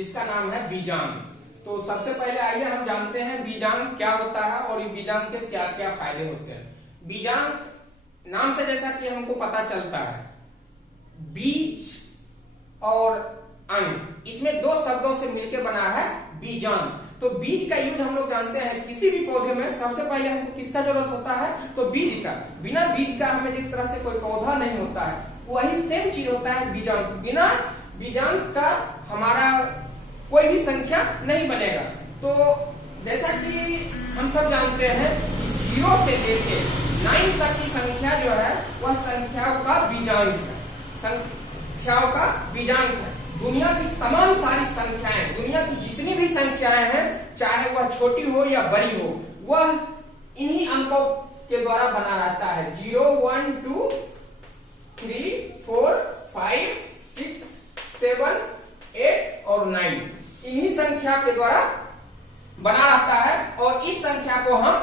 जिसका नाम है बीजांग। तो सबसे पहले आइए हम जानते हैं बीजांग क्या होता है और बीजांग के क्या क्या फायदे होते हैं। बीजांग नाम से जैसा कि हमको पता चलता है, बीज और अंग, इसमें दो शब्दों से मिलकर बना है बीजांग। तो बीज का यूज हम लोग जानते हैं किसी भी पौधे में सबसे पहले हमको किसका जरूरत होता है, तो बीज का। बिना बीज का हमें जिस तरह से कोई पौधा नहीं होता है, वही सेम चीज होता है बीजांग। बिना बीजांग का हमारा कोई भी संख्या नहीं बनेगा। तो जैसा कि हम सब जानते हैं कि 0 से लेके 9 तक की संख्या जो है वह संख्याओं का बीजांग है, संख्याओं का बीजांग है। दुनिया की तमाम सारी संख्याएं, दुनिया की जितनी भी संख्याएं हैं, चाहे वह छोटी हो या बड़ी हो, वह इन्हीं अंकों के द्वारा बना रहता है। 0, 1, 2, 3, 4, 5, 6, 7, 8 और 9 इन्हीं संख्या के द्वारा बना रहता है और इस संख्या को हम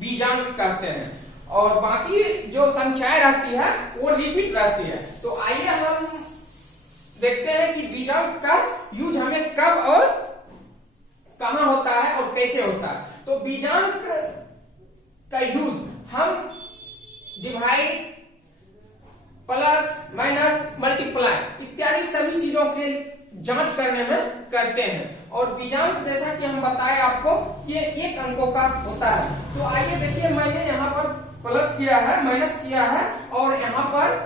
बीजांक कहते हैं। और बाकी जो संख्याएं रहती है वो रिपीट रहती है। तो आइए हम देखते हैं कि बीजांक का यूज हमें कब और कहां होता है और कैसे होता है। तो बीजांक का यूज हम डिवाइड, प्लस, माइनस, मल्टीप्लाई इत्यादि सभी चीजों के जांच करने में करते हैं। और बीजांक जैसा कि हम बताए आपको, ये एक अंकों का होता है। तो आइए देखिए, मैंने यहाँ पर प्लस किया है, माइनस किया है और यहाँ पर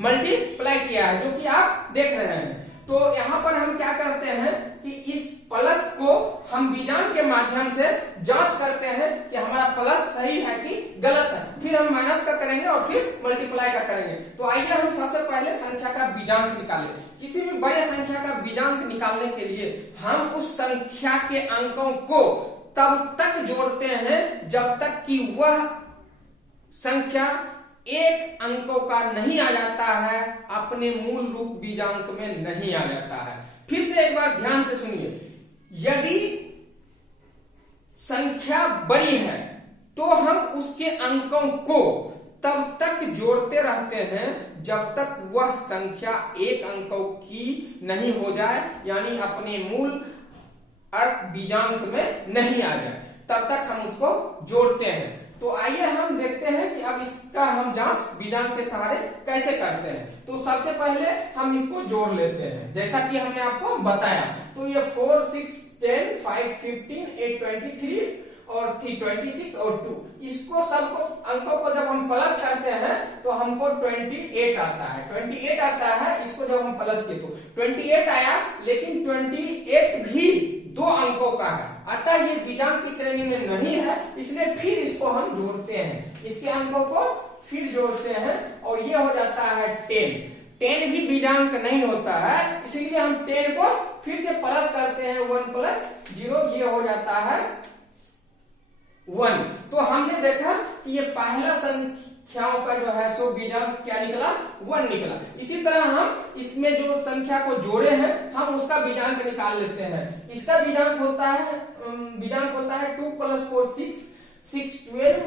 मल्टीप्लाई किया है, जो कि आप देख रहे हैं। तो यहाँ पर हम क्या करते हैं कि इस प्लस को हम बीजांक के माध्यम से जांच करते हैं कि हमारा प्लस सही है कि गलत है। फिर हम माइनस का करेंगे और फिर मल्टीप्लाई का करेंगे। तो आइए हम सबसे पहले संख्या का बीजांक निकालें। किसी भी बड़े संख्या का बीजांक निकालने के लिए हम उस संख्या के अंकों को तब तक जोड़ते हैं जब तक कि वह संख्या एक अंकों का नहीं आ जाता है, अपने मूल रूप बीजांक में नहीं आ जाता है। फिर से एक बार ध्यान से सुनिए, यदि संख्या बड़ी है तो हम उसके अंकों को तब तक जोड़ते रहते हैं जब तक वह संख्या एक अंकों की नहीं हो जाए, यानी अपने मूल अर्थ बीजांक में नहीं आ जाए, तब तक हम उसको जोड़ते हैं। तो आइए हम देखते हैं कि अब इसका हम जांच बीजांक के सहारे कैसे करते हैं। तो सबसे पहले हम इसको जोड़ लेते हैं, जैसा कि हमने आपको बताया। तो ये 4, 6, 10, 5, 15, 8, 23 और 3, 26 और 2, इसको सबको अंकों को जब हम प्लस करते हैं तो हमको 28 आता है। 28 आता है, इसको जब हम प्लस किए तो 28 आया, लेकिन 28 भी 2 अंकों का है, अतः ये बीजांक की श्रेणी में नहीं है, इसलिए फिर इसको हम जोड़ते हैं, इसके अंकों को फिर जोड़ते हैं और ये हो जाता है 10। 10 भी बीजांक नहीं होता है, इसलिए हम 10 को फिर से प्लस करते हैं, 1 + 0, ये हो जाता है 1। तो हमने देखा कि ये पहला संख्याओं का जो है सो बीजांक क्या निकला, 1 निकला। इसी तरह हम इसमें जो संख्या को जोड़े हैं हम उसका बीजांक निकाल लेते हैं। इसका बीजांक होता है 2 + 4 6, 6 12,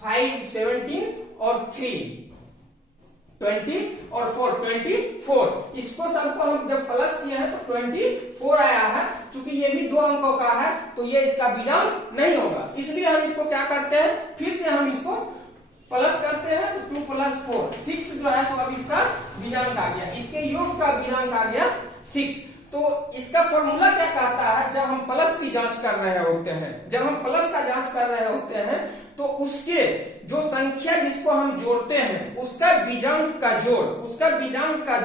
5 17 और 3 20 और 4 24। इसको सबको हम जब प्लस किए हैं तो 24 आया है। चूंकि ये भी 2 अंकों का है तो ये इसका बीजांक नहीं होगा, इसलिए हम इसको क्या करते हैं, फिर से हम इसको प्लस करते हैं। तो 2 + 4 6 जो है सो अब इसका बीजांक आ गया, इसके योग का बीजांक आ गया 6। तो इसका फॉर्मूला क्या कहता है, जब हम प्लस की जांच कर रहे होते हैं, जब हम प्लस का जांच कर रहे होते हैं तो उसके जो संख्या जिसको हम जोड़ते हैं उसका बीजांक का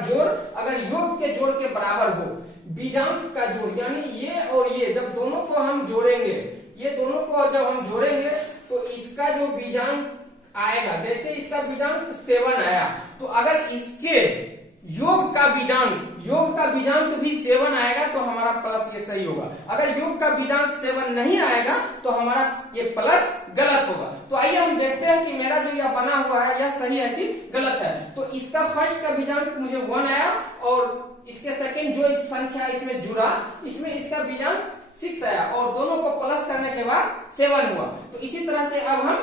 जोड़ अगर योग के जोड़ के बराबर हो, बीजांक का जोड़ यानी ये और ये जब दोनों को हम जोड़ेंगे, ये दोनों को जब हम जोड़ेंगे तो इसका जो बीजांक आएगा, जैसे इसका बीजांक 7 आया, तो अगर इसके योग का बीजांक भी 7 आएगा तो हमारा प्लस ये सही होगा। अगर योग का बीजांक 7 नहीं आएगा तो हमारा ये प्लस गलत होगा। तो आइए हम देखते हैं कि मेरा जो यह बना हुआ है यह सही है कि गलत है। तो इसका फर्स्ट का बीजांक मुझे 1 आया और इसके सेकंड जो इस संख्या इसमें जुड़ा, इसमें इसका बीजांक 6 आया और दोनों को प्लस करने के बाद 7 हुआ। तो इसी तरह से अब हम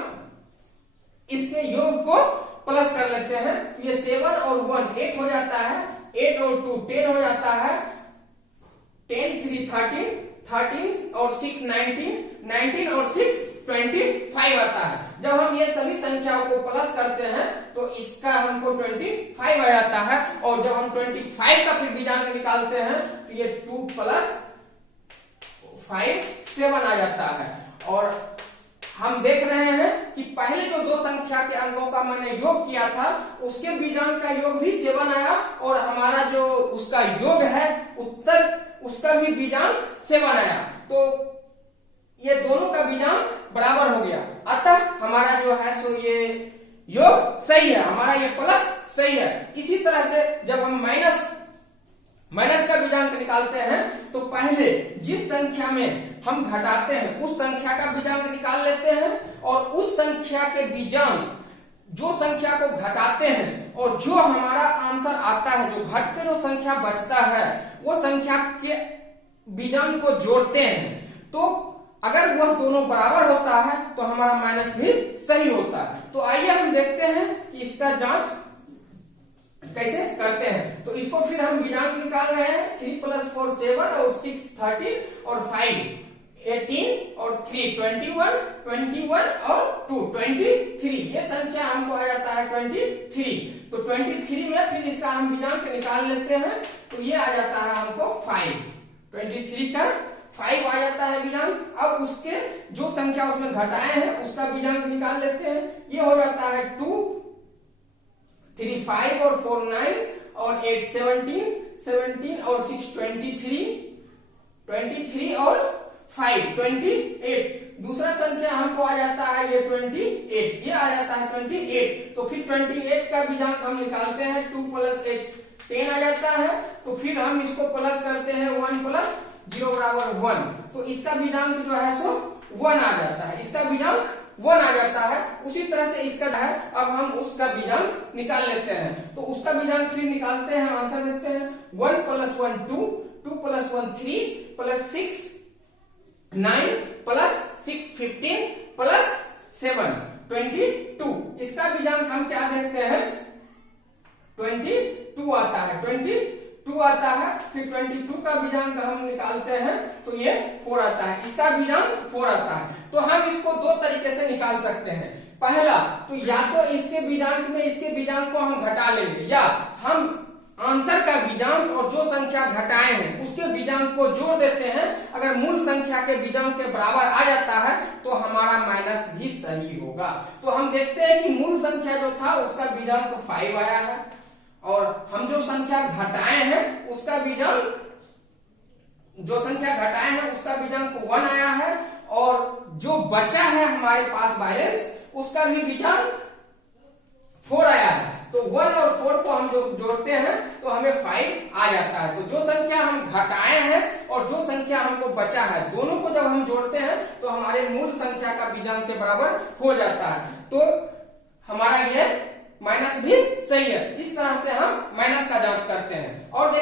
इसके योग को प्लस कर लेते हैं। तो ये 7 और 1 8 हो जाता है, 8 और 2 10 हो जाता है, 13 और 6 19 और 6 25 आता है। जब हम ये सभी संख्याओं को प्लस करते हैं तो इसका हमको 25 आ जाता है, और जब हम 25 का फिर बीजांक निकालते हैं तो ये 2 + 5 7 आ जाता है। और हम देख रहे हैं कि पहले जो दो संख्या के अंकों का मैंने योग किया था उसके बीजांक का योग भी 7 आया, और हमारा जो उसका योग है उत्तर उसका भी बीजांक 7 आया। तो ये दोनों का बीजांक बराबर हो गया, अतः हमारा जो है सो ये योग सही है, हमारा ये प्लस सही है। इसी तरह से जब हम माइनस का बीजांक निकालते हैं तो पहले जिस संख्या में हम घटाते हैं उस संख्या का बीजांक निकाल लेते हैं, और उस संख्या के बीजांक जो संख्या को घटाते हैं और जो हमारा आंसर आता है, जो घट के जो संख्या बचता है वो संख्या के बीजांक को जोड़ते हैं। तो अगर वह दोनों बराबर होता है तो हमारा माइनस भी सही होता है। तो आइए हम देखते हैं कि इसका जांच कैसे करते हैं। तो इसको फिर हम बीजांक निकाल रहे हैं। 3 + 4 7 और 6 13 और 5 18 और 3 21 और 2 23। ये संख्या हमको आ जाता है 23। तो 23 में फिर इसका हम बीजांक निकाल लेते हैं तो ये आ जाता है हमको 5। 23 का 5 आ जाता है बीजांक। अब उसके जो संख्या उसमें घटाए हैं उसका बीजांक निकाल लेते हैं। ये हो जाता है 2 3 5 और 4 9 और 8 17 और 6 23 और 5 28। दूसरा संख्या हमको आ जाता है ये 28, ये आ जाता है 28। तो फिर 28 का बीजांक हम निकालते हैं। 2 + 8 10 आ जाता है। तो फिर हम इसको प्लस करते हैं 1 + 0 = 1। तो इसका बीजांक जो है सो 1 आ जाता है, इसका बीजांक 1 आ जाता है। उसी तरह से इसका है, अब हम उसका बीजांक निकाल लेते हैं। तो उसका बीजांक फिर निकालते हैं, आंसर देते हैं 1 + 1 2 + 1 3 + 6 9 + 6 15 + 7 22। इसका बीजांक हम क्या देखते हैं 22 आता है, 22 आता है। फिर 22 का बीजांक हम निकालते हैं तो ये 4 आता है, इसका बीजांक 4 आता है। तो हम इसको दो तरीके से निकाल सकते हैं। पहला तो या तो इसके बीजांक में इसके बीजांक को हम घटा लेंगे, या हम आंसर का बीजांक और जो संख्या घटाए हैं उसके बीजांक को जोड़ देते हैं। अगर मूल संख्या के बीजांक के बराबर आ जाता है तो हमारा माइनस भी सही होगा। तो हम देखते हैं कि मूल संख्या जो था उसका बीजांक 5 आया है, और हम जो संख्या घटाए हैं उसका बीजांक उसका बीजांक 1 आया है, और जो बचा है हमारे पास बैलेंस उसका भी बीजांक 4 आया है। तो 1 और 4 को हम जो जोड़ते हैं तो हमें 5 आ जाता है। तो जो संख्या हम घटाए हैं और जो संख्या हमको बचा है दोनों को जब हम जोड़ते हैं तो हमारे मूल संख्या का बीजांक के बराबर हो जाता है। तो हमारा यह माइनस भी सही है। इस तरह से हम माइनस का जांच करते हैं। और